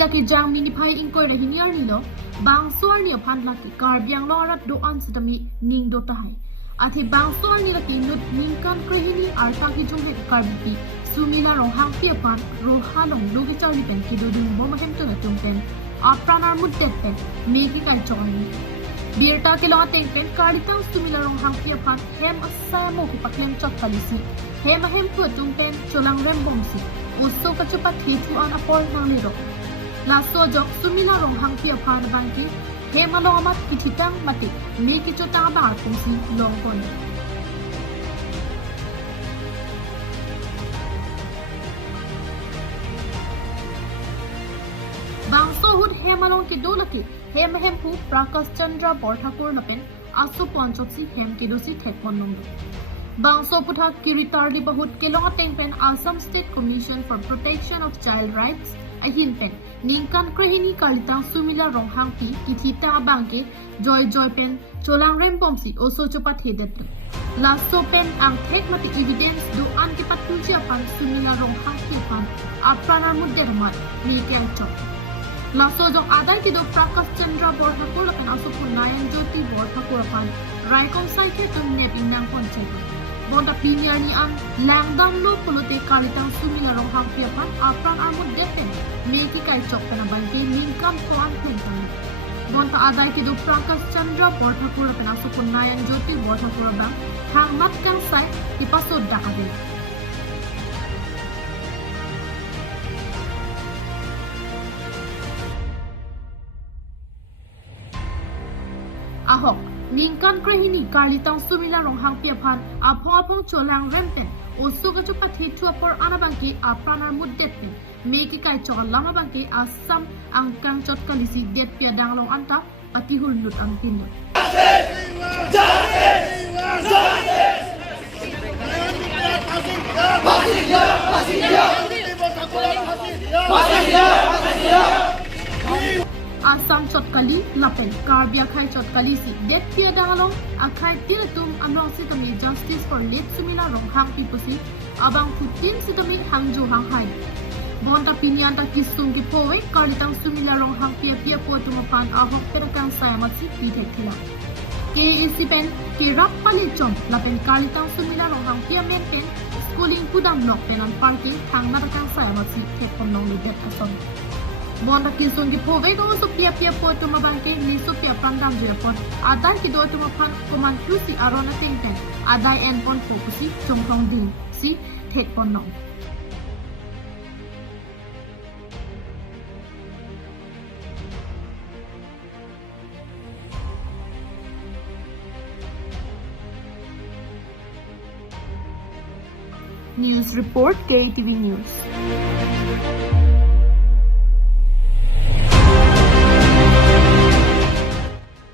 laki jang mini pai ingkoi rahini arnilo bang suar ni aphan laki karbiang lorat doan sedemi ning do tahai ati bang suar ni laki nut ningkan krehini arta ki junghe karbi Sumila Ronghangpi aphan rohalong lugi chawli pen kidodung bomahem to na tumpen apran armut pen meki kai chawni birta ke lo pen kalitang Sumila Ronghangpi aphan hem asaya mo ku paklem chak kalisi hem tu tumpen cholang rembongsi uso kachupat hitu an apol nang liro laso jok Sumila Ronghangpi aphan bangki hem alomat kititang mati meki chotang ba arpungsi longkon bangso hud hemalong ke dolaki hem pu prakas chandra borthakur lapen asu ponchotsi hem ke dosi thekon nong bangso putha kiritar di bahut ke long pen Assam State Commission for Protection of Child Rights ahin pen ningkan krehini kalitang Sumila Ronghangpi kithita bangke joy pen cholang rembomsi oso chopat hedet laso pen ang thek mati evidence do an ke patulchi apan Sumila Ronghangpi pan aprana mudde hamat mi kyang chok laso jok adai ki do prakas chandra borthakur lapen asu punayan jyoti borthakur apan raikong sai ke tum ne pinang ponche bonda pinyani an langdam lo polote kalitang Sumila Ronghangpi apan apran armut depen meki kai chok kana banke ningkan ko an pentan bonda adai ki do prakas chandra borthakur apan asu punayan jyoti borthakur bang hangmat kang sai ipasod dakade ahok ningkan krehini kalitang Sumila Ronghangpi aphan aphong cholang rempen osu ga chupat hitu apor anabangki apranar muddepen meki kai chol lama bangki Assam angkang chot kalisi det pia danglong anta patihul nut ang pin Assam chotkali lapen karbia khai chotkali si det pia dangalong akhai tiratum amrong sitami justice for late Sumila Ronghangpi pusi abang putin sitami hangjo hanghai bonta pinyanta kisung ki poe kalitang Sumila Ronghangpi pia po tumapan ahok terakang sayamasi dithekila ke isipen ke rappali chom lapen kalitang Sumila Ronghangpi men pen schooling pudam lok penan parking hangnarakang sayamasi thekonnong libet ason bonda kisung ki phove go so pia po tumabangke ni so pia prandam jepon adar ki do tumapan koman plusi arona tingten adai en pon fokusi chongthong ding si thekpon nong News Report KTV News